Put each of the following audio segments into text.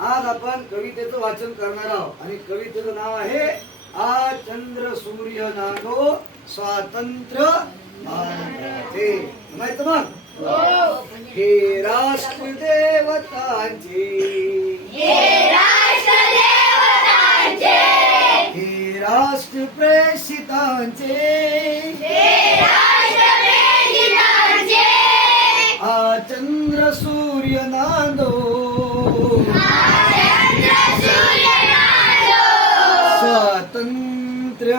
आज आपण कवितेचं वाचन करणार आहोत. आणि कवितेचं नाव आहे आ चंद्र सूर्य नानो स्वातंत्र्य भारताचे माहीत मग? हे राष्ट्र देवतांचे हे राष्ट्र प्रेषितांचे.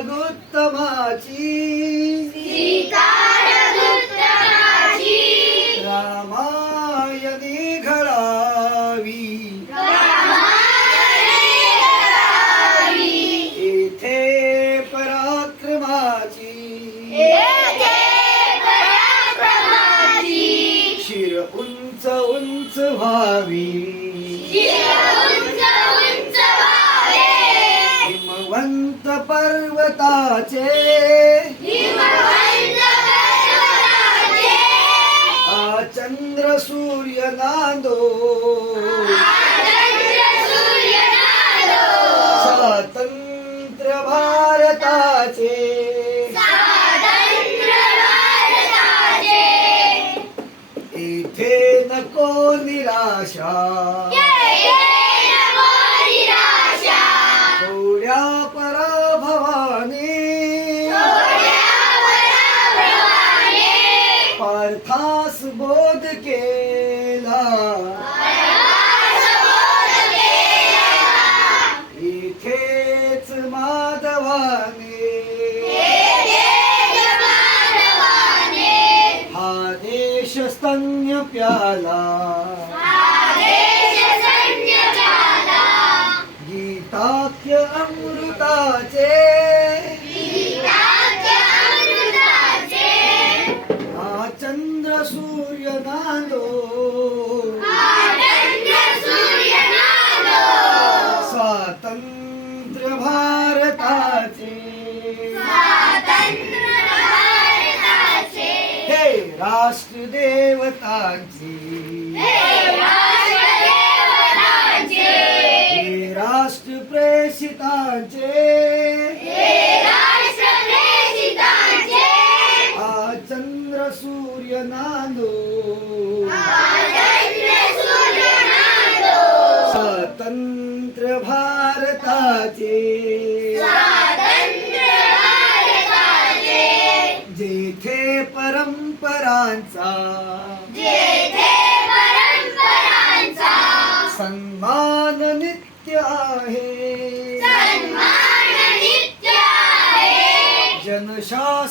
रघुत्तमाची रामायणी घडावी. येथे पराक्रमाची. शिर उंच उंच व्हावी. हिमवंत पर्वताचे. आ चंद्र सूर्य नांदो. स्वातंत्र्य भारताचे. इथे नको निराशा. स्तन्य प्याला गीताख्य अमृताचे। हे राष्ट्र देवतांची हे राष्ट्र प्रेषितांचे. आ चंद्र सूर्य नांदो. स्वतंत्र भारताचे. परंपरांचा. सन्मान नित्य आहे. जनशासनातळीचा.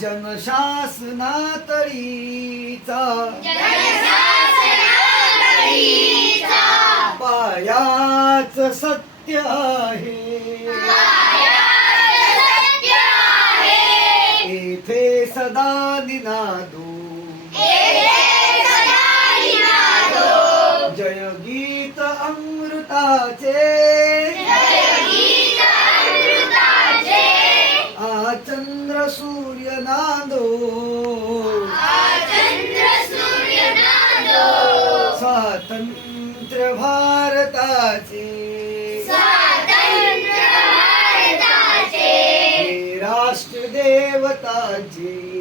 जनशासनातळीचा. पायाच सत्य आहे. सदा निनादो। जय गीत अमृताचे। आ चंद्र सूर्य नांदो। स्वातंत्र्य भारताचे। राष्ट्र देवताचे।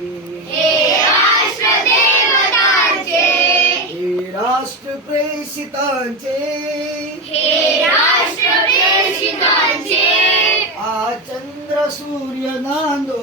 राष्ट्र प्रेषितांचे आ चंद्र सूर्य नांदो.